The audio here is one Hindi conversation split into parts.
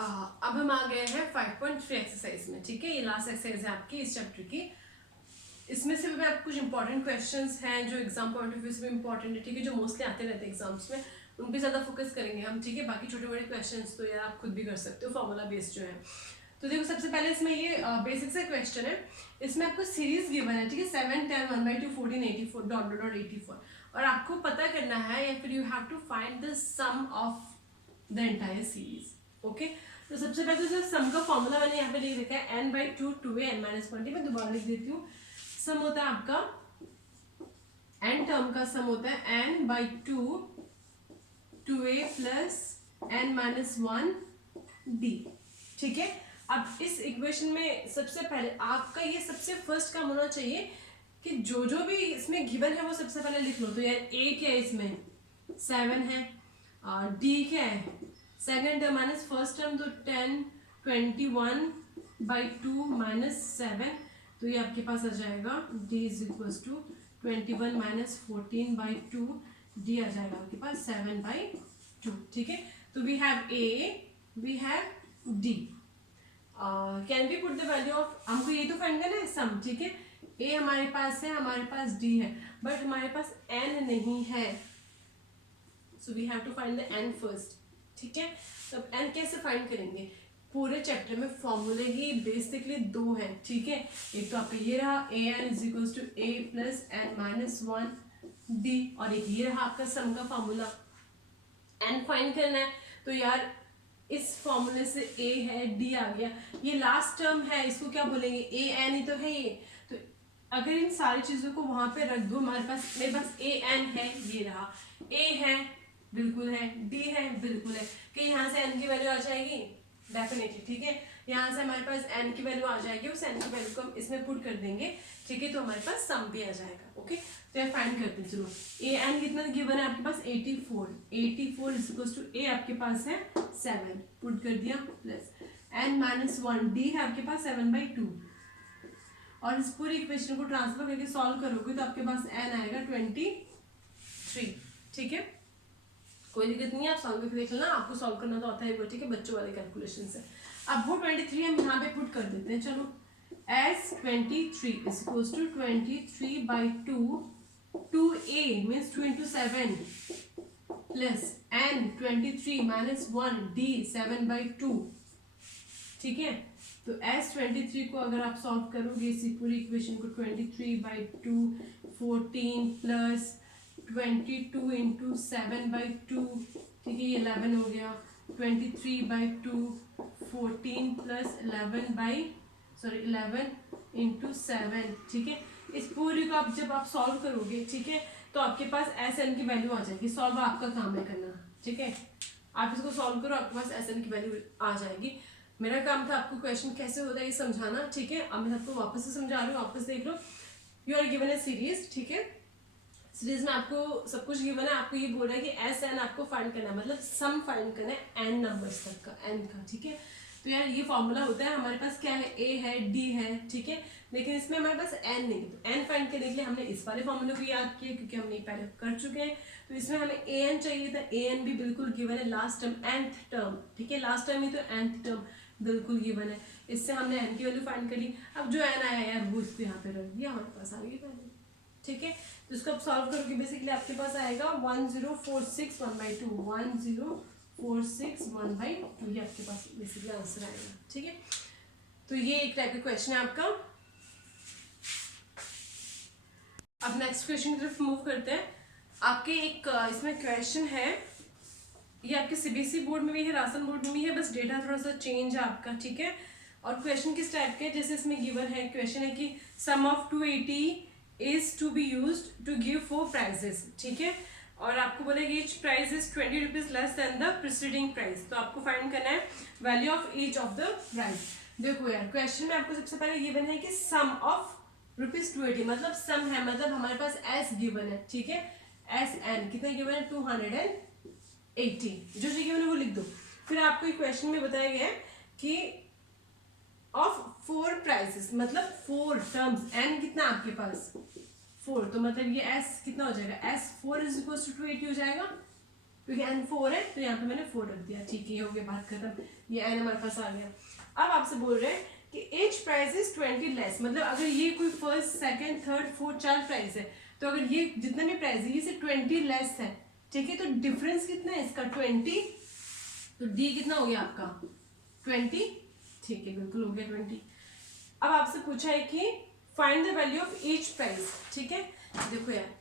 अब हम आ गए हैं 5.3 एक्सरसाइज में। ठीक है, ये लास्ट एक्सरसाइज है आपकी इस चैप्टर की। इसमें से भी आप कुछ इंपॉर्टेंट क्वेश्चंस हैं जो एग्जाम पॉइंट ऑफ व्यू से भी इंपॉर्टेंट है। ठीक है, जो मोस्टली आते रहते हैं एग्जाम्स में, उन पे ज़्यादा फोकस करेंगे हम। ठीक है, बाकी छोटे बड़े क्वेश्चंस तो यार आप खुद भी कर सकते हो, फॉर्मूला बेस्ड जो है। तो देखो, सबसे पहले इसमें ये बेसिक सा क्वेश्चन है। इसमें आपको सीरीज गिवन है। ठीक है, 7 10 1/2 14 84 डॉट डॉट 84, और आपको पता करना है या फिर you have to find the sum of the entire series. Okay, तो सबसे पहले तो सम का फॉर्मूला मैंने यहाँ पे लिख रखा है n/2 2a n-1t। मैं दोबारा लिख देती हूँ। सम होता है आपका n टर्म का सम होता है n/2 2a प्लस n-1d। ठीक है, अब इस इक्वेशन में सबसे पहले आपका ये सबसे फर्स्ट काम होना चाहिए कि जो जो भी इसमें गिवन है वो सबसे पहले लिख लो। तो यार a क्या है, इसमें 7 है, d क्या है second term minus first term, तो 10 21/2 माइनस 7, तो ये आपके पास आ जाएगा d is equal to 21 minus 14/2, d आ जाएगा आपके पास 7/2। ठीक है, तो we have a, we have d। Can we put the value of, हमको ये तो फाइंड करना है सम। ठीक है, a हमारे पास है, हमारे पास d है, बट हमारे पास n नहीं है, so we have to find the n first. ठीक है, तो अब n कैसे फाइंड करेंगे? पूरे चैप्टर में फॉर्मूले ही बेसिकली दो हैं। ठीक है, एक तो आपका ये रहा an is equal to a plus n-1d, और एक ये रहा आपका सम का फॉर्मूला। n फाइंड करना है, तो यार इस फॉर्मूले से a है, d आ गया, ये लास्ट टर्म है, इसको क्या बोलेंगे, a n ही तो है ये। तो अगर इन सारी चीजों को वहां पे रख दो, हमारे पास मेरे पास a n है, ये रहा a है, बिल्कुल है, d है, बिल्कुल है, कि यहाँ से n की वैल्यू आ जाएगी डेफिनेटली। ठीक है, यहाँ से हमारे पास n की वैल्यू आ जाएगी, उस n की वैल्यू को हम इसमें पुट कर देंगे। ठीक है, तो हमारे पास सम भी आ जाएगा। ओके, तो ये फाइंड करते हैं। चलो, a n कितना गिवन है आपके पास 84 इज इक्वल टू a आपके पास है 7, पुट कर दिया, प्लस n-1d है आपके पास 7/2, और इस पूरी इक्वेशन को ट्रांसफर करके सॉल्व करोगे तो आपके पास n आएगा 23। ठीक है, कोई दिक्कत नहीं है, आप सॉल्व करके देख लेना, आपको सॉल्व करना तो आता है वो। ठीक है, बच्चों वाले कैलकुलेशन से। अब वो 23 हम यहाँ पे पुट कर देते हैं। चलो, as 23 is equals to 23/2 2a means 2 into 7 plus n 23 minus 1 d 7/2। ठीक है, तो s 23 को अगर आप सॉल्व करोगे इसी पूरी इक्वेशन को, 23/2 14 प्लस 22 इंटू 7/2, ठीक है, ये 11 हो गया, 23/2 14 प्लस 11 इंटू 7। ठीक है, इस पूरी को आप जब आप सॉल्व करोगे, ठीक है, तो आपके पास एस एन की वैल्यू आ जाएगी। सॉल्व आपका काम है करना। ठीक है, आप इसको सॉल्व करो, आपके पास एस एन की वैल्यू आ जाएगी। मेरा काम था आपको क्वेश्चन कैसे होता है ये समझाना। ठीक है, अब मैं आपको वापस से समझा रही हूँ, वापस देख लो। You are given a series. ठीक है, सीरीज में आपको सब कुछ गिवन है, आपको ये बोल रहा है कि एस एन आपको फाइंड करना है, मतलब सम फाइंड करना है एन नंबर्स तक का, एन का। ठीक है, तो यार ये फॉर्मूला होता है, हमारे पास क्या है, ए है, डी है। ठीक है, लेकिन इसमें हमारे पास एन नहीं, तो एन फाइंड करने के लिए हमने इस वाले फॉर्मूले को याद किया, क्योंकि हमने पहले कर चुके हैं। तो इसमें हमें ए एन चाहिए था, ए एन भी बिल्कुल गिवन है, लास्ट टर्म nth टर्म। ठीक है, लास्ट टर्म ही तो nth टर्म बिल्कुल गिवन है, इससे हमने एन की वैल्यू फाइंड कर ली। अब जो एन आया यार वो इसको यहाँ पे रख दिया, हमारे पास आ गई वैल्यू। ठीक है, तो इसको आप सॉल्व करोगे बेसिकली आपके पास आएगा 1046/2, 1046/2, ये आपके पास बेसिकली आंसर आएगा। ठीक है, तो ये एक टाइप का क्वेश्चन है आपका। अब नेक्स्ट क्वेश्चन की तरफ मूव करते हैं। आपके एक इसमें क्वेश्चन है, ये आपके सीबीएसई बोर्ड में भी है, राजस्थान बोर्ड में भी है, बस डेटा थोड़ा सा चेंज है आपका। ठीक है, और क्वेश्चन किस टाइप के, जैसे इसमें गिवन है, क्वेश्चन है कि सम of 280 is to be used to give 4 prizes। ठीक है, और आपको बोला कि each prize is 20 rupees less than the preceding price। तो आपको फाइंड करना है value of each of the prize। देखो यार, क्वेश्चन में आपको सबसे पहले गिवन है कि सम ऑफ ₹280, मतलब सम है, मतलब हमारे पास एस गिवन है। ठीक है, एस एन कितना गिवन है, 280, जो जो गिवन है वो लिख दो। फिर आपको क्वेश्चन में बताया गया है कि ऑफ 4 प्राइसेस, मतलब 4 टर्म्स, एन कितना आपके पास 4, तो मतलब ये एस कितना हो जाएगा, एस 4 इज इक्वल टू 280 हो जाएगा। क्योंकि n 4 है तो यहाँ पे मैंने 4 रख दिया, ठीक है, ये हो गया, बात खत्म, ये n हमारे पास आ गया। अब आपसे बोल रहे हैं कि एच प्राइस इज 20 लेस, मतलब अगर ये कोई first second third fourth 4 price है, तो अगर ये जितने भी प्राइस है ये से 20 लेस है, ठीक है, तो डिफरेंस कितना है इसका 20, तो डी कितना हो गया आपका 20, ठीक है, बिल्कुल हो गया 20। अब आपसे पूछा है कि find the value of each price, ठीक है, देखो यार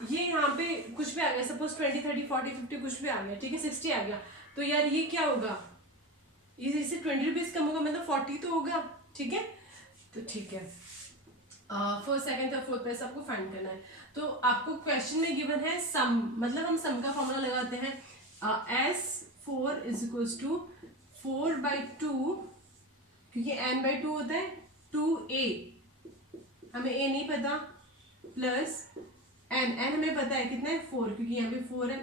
ये यहाँ पे कुछ भी आ गया, सपोज 20 30 40 50 कुछ भी आ गया, ठीक है, 60 आ गया, तो यार ये क्या होगा, इससे 20 रुपीज कम होगा, मतलब 40 तो होगा, ठीक है, तो ठीक है, first second third fourth price आपको फाइंड करना है। तो आपको क्वेश्चन में गिवन है सम, मतलब हम सम का फॉर्मूला लगाते हैं, S4 इज इक्वल्स टू 4/2, क्योंकि n/2 होता है 2a, हमें a नहीं पता, प्लस n हमें पता है कितना है 4, क्योंकि यहाँ पे 4 है,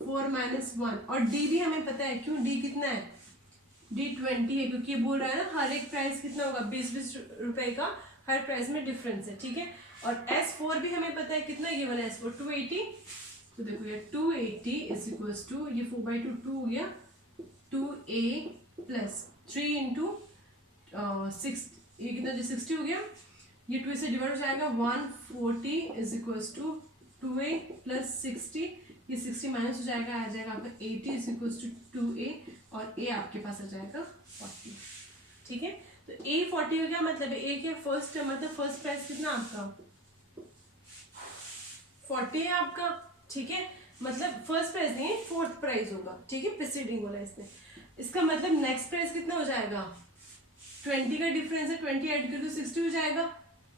4 - 1, और d भी हमें पता है, क्यों d कितना है, d 20 है, क्योंकि ये बोल रहा है ना हर एक प्राइस कितना होगा 20-20 रुपए का हर प्राइस में डिफरेंस है, ठीक है, और S4 भी हमें पता है कितना गिवन है, S4 280, तो देखो ये 280 इज इक्वल्स टू, ये 4/2 2 हो गया, 2a प्लस 3 इंटू 6, ये कितना जो 60 हो गया, ये 2 से डिवाइड हो जाएगा, 140 is equals to 2a plus 60, ये 60 माइनस हो जाएगा, आ जाएगा आपका 80 इज इक्वल्स टू 2a, और a आपके पास आ जाएगा 40, ठीक है, तो a 40 का क्या मतलब है, a के फर्स्ट मतलब फर्स्ट प्राइस कितना आपका 40 है आपका, ठीक है, मतलब फर्स्ट प्राइस नहीं है, फोर्थ प्राइस होगा, ठीक है, प्रीसीडिंग वाला इसमें, इसका मतलब नेक्स्ट प्राइस कितना हो जाएगा, 20 का डिफरेंस है, 20 ऐड कर दो 60 हो जाएगा,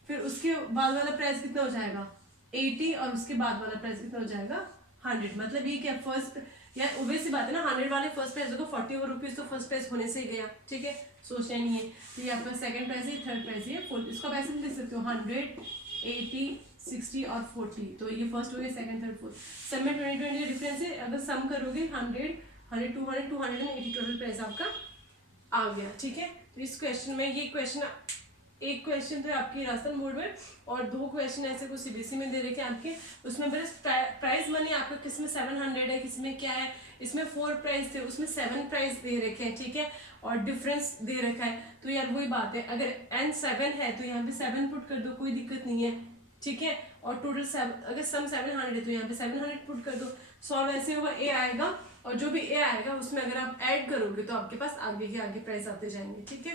फिर उसके बाद वाला प्राइस कितना हो जाएगा 80, और उसके बाद वाला प्राइस कितना हो जाएगा 100, मतलब ये क्या फर्स्ट, यार ओबवियस सी बात है ना, 100 वाले फर्स्ट प्राइस होगा, 40 रुपीज तो फर्स्ट प्राइस होने से ही गया, ठीक है, सोचना नहीं है, तो ये आपका सेकंड प्राइस है, थर्ड प्राइस है, फोर्थ, इसको आप ऐसे लिख सकते हो 100 80 60 और 40, तो ये फर्स्ट हो गया, सेकंड थर्ड फोर्थ, सब में 20 का डिफरेंस है, अगर सम करोगे 100 100 200 280 टोटल प्राइस आपका आ गया, ठीक है, तो इस क्वेश्चन में ये क्वेश्चन, एक क्वेश्चन तो आपकी राजस्थान बोर्ड में, और 2 क्वेश्चन ऐसे कुछ सीबीएसई में दे रखे हैं आपके, उसमें बस प्राइस मनी आपका किसमें 700 है, किसमें क्या है, इसमें 4 प्राइस थे, उसमें 7 प्राइस दे रखे हैं, ठीक है, और डिफरेंस दे रखा है, तो यार वही बात है, अगर n 7 है तो यहाँ पे 7 पुट कर दो, कोई दिक्कत नहीं है, ठीक है, और टोटल 7, अगर सम 700 है तो यहाँ पे 700 पुट कर दो, सॉल्व ऐसे होगा, a आएगा, और जो भी a आएगा उसमें अगर आप ऐड करोगे तो आपके पास आगे के आगे प्राइस आते जाएंगे, ठीक है।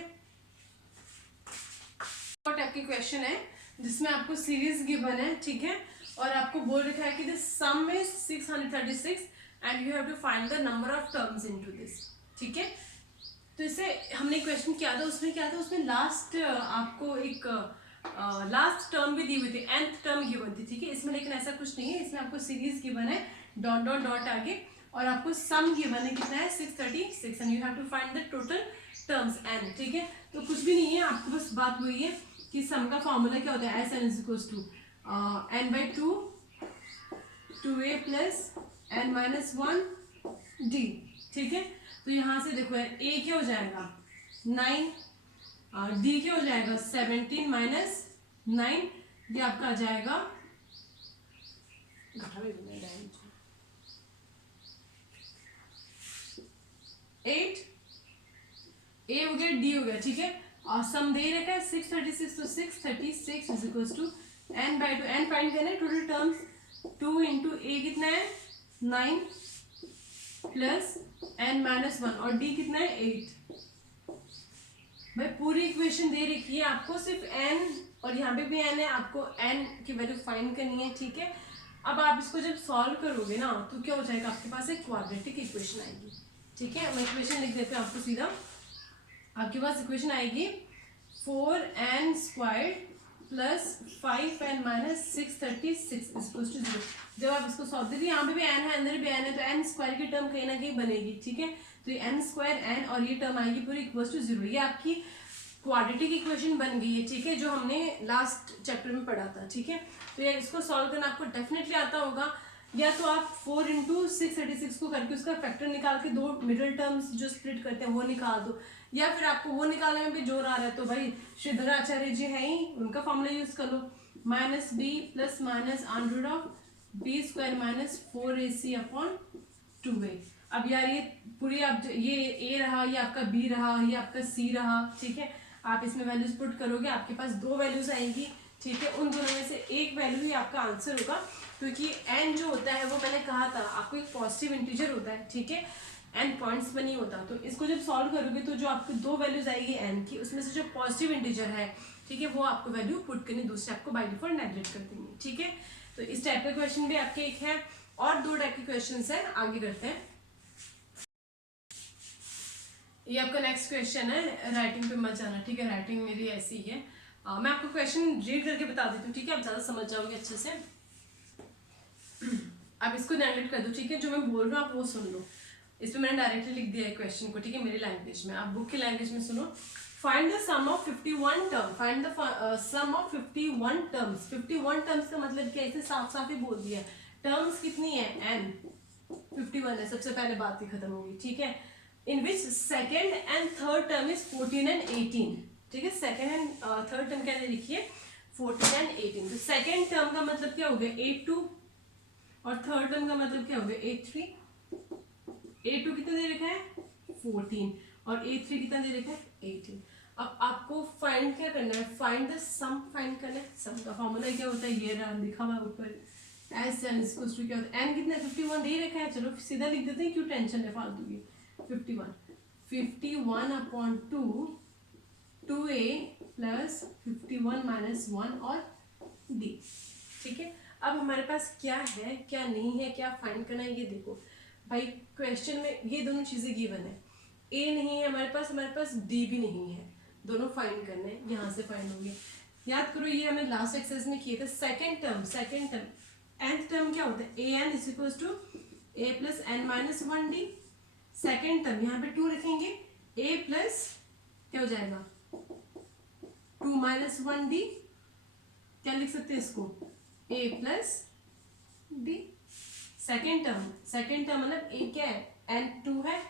टाइप की क्वेश्चन है जिसमें आपको सीरीज गिवन है, ठीक है, और आपको बोल रखा है कि the sum is 636 and you have to find the number of terms into this, ठीक है, तो इसे हमने क्वेश्चन किया था, उसमें क्या था, उसमें लास्ट आपको एक लास्ट टर्म भी दी हुई थी, nth टर्म गिवन थी, ठीक है, इसमें लेकिन ऐसा कुछ नहीं है, इसमें आपको सीरीज गिवन है डॉट डॉट डॉट आगे, और आपको सम गिवन है कितना है 636 and you have to find the total terms n, ठीक है, तो कुछ भी नहीं है, आपको बस बात वही है कि सम का फॉर्मूला क्या होता है, Sn is to n/2 2a plus n - 1 d, ठीक है, तो यहाँ से देखो यार a क्या हो जाएगा 9, d क्या हो जाएगा 17 - 9, ये आपका आ जाएगा 8, a हो गया d हो गया, ठीक है, और सम दे रखा है 636, तो 636 is equal to n/2, n find करना है, टोटल टर्म्स 2 इंटू a कितना है 9 प्लस n - 1, और d कितना है 8, भाई पूरी इक्वेशन दे रखी है आपको, सिर्फ n और यहाँ पे भी n है, आपको n की वैल्यू फाइंड करनी है, ठीक है, अब आप इसको जब सॉल्व करोगे ना तो क्या हो जाएगा, आपके पास एक क्वाड्रेटिक इक्वेशन आएगी, ठीक है, मैं इक्वेशन लिख देती हूँ आपको सीधा, आपके पास इक्वेशन आएगी 4n² plus 5n - 636 equals to 0, जब आप इसको सॉल्व देखिए, यहाँ पे भी n है, अंदर भी n है, तो n² की टर्म कहीं ना कहीं बनेगी, ठीक है, तो ये n² n और ये टर्म आएगी पूरी इक्वल्स टू 0, ये आपकी क्वाड्रेटिक इक्वेशन बन गई है, ठीक है, जो हमने लास्ट चैप्टर में पढ़ा था, ठीक है, तो ये इसको सॉल्व करना आपको डेफिनेटली आता होगा, या तो आप 4 × 636 को करके उसका फैक्टर निकाल के 2 मिडिल टर्म्स जो स्प्लिट करते हैं वो निकाल दो, या फिर आपको वो निकालने में भी जोर आ रहा है तो भाई श्रीधर आचार्य जी है ही, उनका फॉर्मूला यूज कर लो, -b plus minus √b² - 4ac/2 2a। अब यार ये पूरी आप ये a रहा, ये आपका b रहा, ये आपका c रहा, ठीक है। आप इसमें वैल्यूज पुट करोगे, आपके पास दो वैल्यूज आएंगी, ठीक है। उन दोनों में से एक वैल्यू ही आपका आंसर होगा, क्योंकि n जो होता है वो मैंने कहा था आपको एक पॉजिटिव इंटीजर होता है, ठीक है। n पॉइंट्स में नहीं होता। तो इसको जब सॉल्व करोगे तो जो आपको दो वैल्यूज आएगी n की, उसमें से जो पॉजिटिव इंटीजर है, ठीक है, वो आपको वैल्यू पुट करनी, दूसरे आपको बाय डिफॉल्ट नेगलेक्ट कर देंगे, ठीक है। तो इस टाइप का क्वेश्चन भी आपके एक है, और दो टाइप के क्वेश्चन है, आगे करते हैं। ये आपका नेक्स्ट क्वेश्चन है, राइटिंग पे मत जाना, ठीक है, राइटिंग मेरी ऐसी है। मैं आपको क्वेश्चन रीड करके बता देती हूँ, ठीक है, आप ज्यादा समझ जाओगे अच्छे से। आप इसको नेगलेक्ट कर दो, ठीक है, जो मैं बोल रहा हूँ आप वो सुन लो। इसमें मैंने डायरेक्टली लिख दिया है क्वेश्चन को, ठीक है, मेरी लैंग्वेज में, आप बुक की लैंग्वेज में सुनो। Find the sum of 51 term, find the sum of 51 terms. 51 terms का मतलब क्या है, इसे साफ साफ ही बोल दिया है। टर्म्स कितनी है, n 51 है, सबसे पहले बात ही खत्म होगी, ठीक है। In which second and third term is 14 and 18, ठीक है। सेकेंड एंड थर्ड टर्म क्या दे लिखिए, 14 एंड 18। तो सेकेंड टर्म का मतलब क्या हो गया, 82, और थर्ड टर्म का मतलब क्या हो गया, 83। A2 कितना दे रखा है, 14, और A3 कितना दे रखा है, 18। अब आपको फाइंड क्या करना है, फाइंड द सम फाइंड करना है। सम का फॉर्मूला क्या होता है, ये रहा लिखा हुआ ऊपर, एस एन इक्वल्स टू क्या होता है, n कितना है, 51 दे रखा है, चलो सीधा लिख देते हैं, क्यों टेंशन है फालतू की। 51 अपॉन 2, 2a प्लस 51 माइनस 1 और d, ठीक है। अब हमारे पास क्या है, क्या नहीं है, क्या फाइंड करना है, ये देखो भाई। क्वेश्चन में ये दोनों चीजें गिवन है, a नहीं है हमारे पास d भी नहीं है, दोनों फाइंड करने हैं, यहाँ से फाइंड होंगे। याद करो ये हमें लास्ट एक्सरसाइज में किए थे। सेकेंड टर्म nth टर्म क्या होता है, an is equal to a plus n minus 1d। Second term यहाँ पे 2 रखेंगे, a प्लस क्या हो जाएगा, 2 माइनस 1d, क्या लिख सकते हैं इसको, a plus d। Second term मतलब a क्या है, n2 है,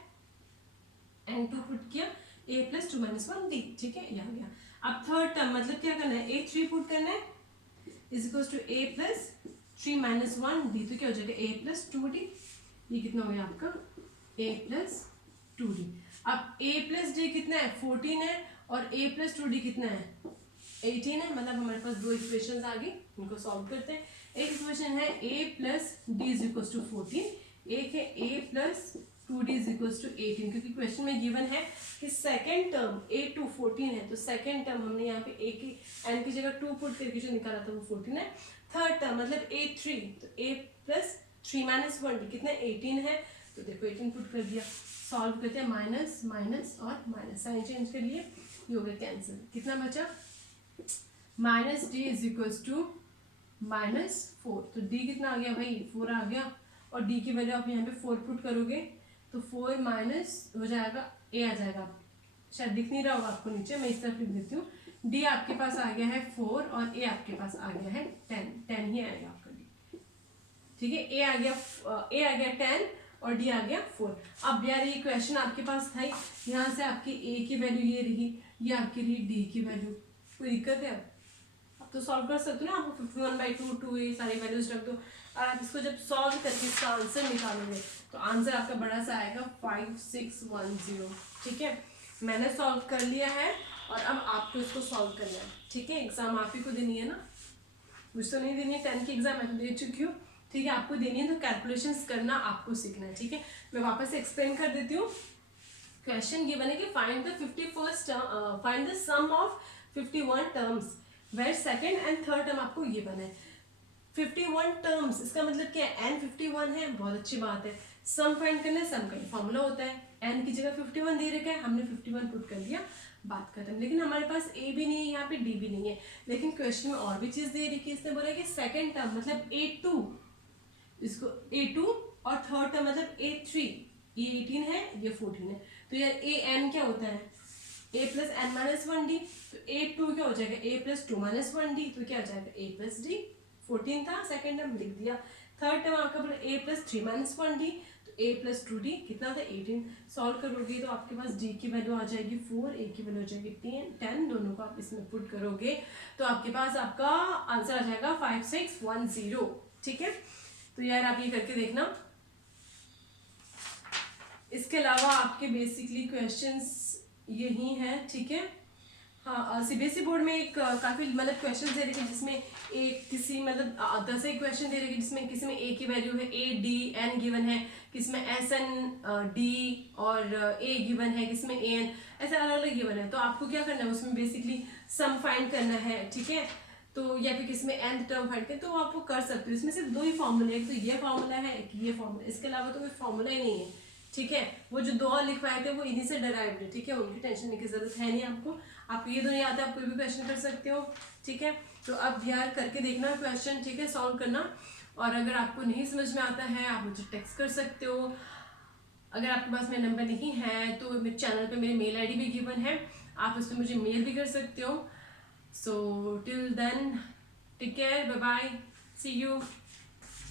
n2 पुट किया, a प्लस 2 माइनस 1d, ठीक है, ये आ गया। अब थर्ड टर्म मतलब क्या करना है, a3 पुट करना है, is equal to a plus 3 minus 1d, तो क्या हो जाएगा, a प्लस 2d। ये कितना हो गया आपका, a प्लस 2d। अब a प्लस d कितना है, 14 है, और a प्लस 2d कितना है, 18 है। मतलब हमारे पास दो इक्वेशन आ गई, इनको सॉल्व करते हैं। एक इक्वेशन है a plus d is equal to 14, एक है a plus 2d is equal to 18, क्योंकि क्वेश्चन में गिवन है कि सेकेंड टर्म a2 14 है, तो सेकेंड टर्म हमने यहाँ पे a की n की जगह 2 पुट करके जो निकाला था वो 14 है। थर्ड टर्म मतलब a3, तो a प्लस 3 माइनस 1d कितना 18 है, तो देखो 18 पुट कर दिया। सॉल्व करते हैं, माइनस माइनस और माइनस, साइन चेंज करिए, ये हो गया कैंसिल। कितना बचा, minus d is equal to -4, तो d कितना आ गया भाई, 4 आ गया, और d की वैल्यू आप यहाँ पे 4 पुट करोगे तो 4 माइनस हो जाएगा, a आ जाएगा, शायद दिख नहीं रहा होगा आपको नीचे, मैं इस तरफ लिख देती हूँ। d आपके पास आ गया है 4 और a आपके पास आ गया है 10 ही आएगा आपका d, ठीक है। a आ गया 10 और d आ गया 4। अब यार ये क्वेश्चन आपके पास था ही, यहाँ से आपकी a की वैल्यू ये रही, ये आपकी रही d की वैल्यू, कोई दिक्कत है? अब तो सॉल्व कर सकते हो ना, आपको 51/2 2a सारी वैल्यूज रख दो, और आप इसको जब सॉल्व करके इसका आंसर निकालोगे तो आंसर आपका बड़ा सा आएगा 5610, ठीक है। मैंने सॉल्व कर लिया है, और अब आपको इसको सॉल्व करना है, ठीक है। एग्जाम आप ही को देनी है ना, मुझे तो नहीं देनी है, 10 की एग्जाम मैं तो दे चुकी हूँ, ठीक है। आपको देनी है, तो कैलकुलेशंस करना आपको सीखना है, ठीक है। मैं वापस से एक्सप्लेन कर देती हूँ। क्वेश्चन गिवन है कि find the 51st term, find the sum of 51 terms where second and third term आपको ये बना है। 51 टर्म्स, इसका मतलब क्या है, n 51 है, बहुत अच्छी बात है। सम फाइंड करना है, सम का ये फॉर्मूला होता है, n की जगह 51 दे रखा है, हमने 51 पुट कर दिया, बात खत्म। लेकिन हमारे पास a भी नहीं है, यहाँ पे d भी नहीं है, लेकिन क्वेश्चन में और भी चीज दे रखी है। इसने बोला कि सेकंड टर्म मतलब a2, इसको a2, और थर्ड टर्म मतलब a3, ये 18 है, ये 14 है, तो यार an क्या होता है, a plus n minus 1d, तो a2 क्या हो जाएगा, a प्लस 2 माइनस 1d, तो क्या हो जाएगा a प्लस d। 14 था, सेकेंड टर्म लिख दिया। थर्ड टर्म आपका बोला a प्लस 3 माइनस 1d, तो a प्लस 2d कितना था 18। सॉल्व करोगे तो आपके पास d की वैल्यू आ जाएगी 4, a की वैल्यू आ जाएगी 10, दोनों को आप इसमें पुट करोगे तो आपके पास आपका आंसर आ जाएगा 5610, ठीक है। तो यार आप ये करके देखना, इसके अलावा आपके बेसिकली क्वेश्चंस यही हैं, ठीक है। हाँ, सीबीएसई बोर्ड में एक काफ़ी मतलब क्वेश्चन दे रखे जिसमें एक किसी मतलब 10 एक क्वेश्चन दे रखे जिसमें किसी में ए की वैल्यू है ए डी एन गिवन है, किसी में एस एन डी और ए गिवन है, किसी में ए एन, ऐसे अलग अलग गिवन है। तो आपको क्या करना है उसमें बेसिकली सम फाइंड करना है, ठीक है। तो या फिर किसी में nth टर्म फाइंड करें तो आप वो कर सकते हो। इसमें सिर्फ दो ही फॉर्मूले, एक तो ये फॉर्मूला है, एक ये फॉर्मूला, इसके अलावा तो कोई फॉर्मूला ही नहीं है, ठीक है। वो जो दो और लिखवाए थे वो इन्हीं से डराइव्ड है, ठीक है, उनकी टेंशन लेने की जरूरत है नहीं आपको। आपको ये दो नहीं आता, आप कोई भी क्वेश्चन कर सकते हो, ठीक है। तो अब यार करके देखना क्वेश्चन, ठीक है, सॉल्व करना। और अगर आपको नहीं समझ में आता है आप मुझे टेक्स्ट कर सकते हो। अगर आपके पास मेरा नंबर नहीं है तो मेरे चैनल पे मेरी मेल आईडी भी गिवन है, आप उस पर मुझे मेल भी कर सकते हो। So till then take care, bye bye, see you.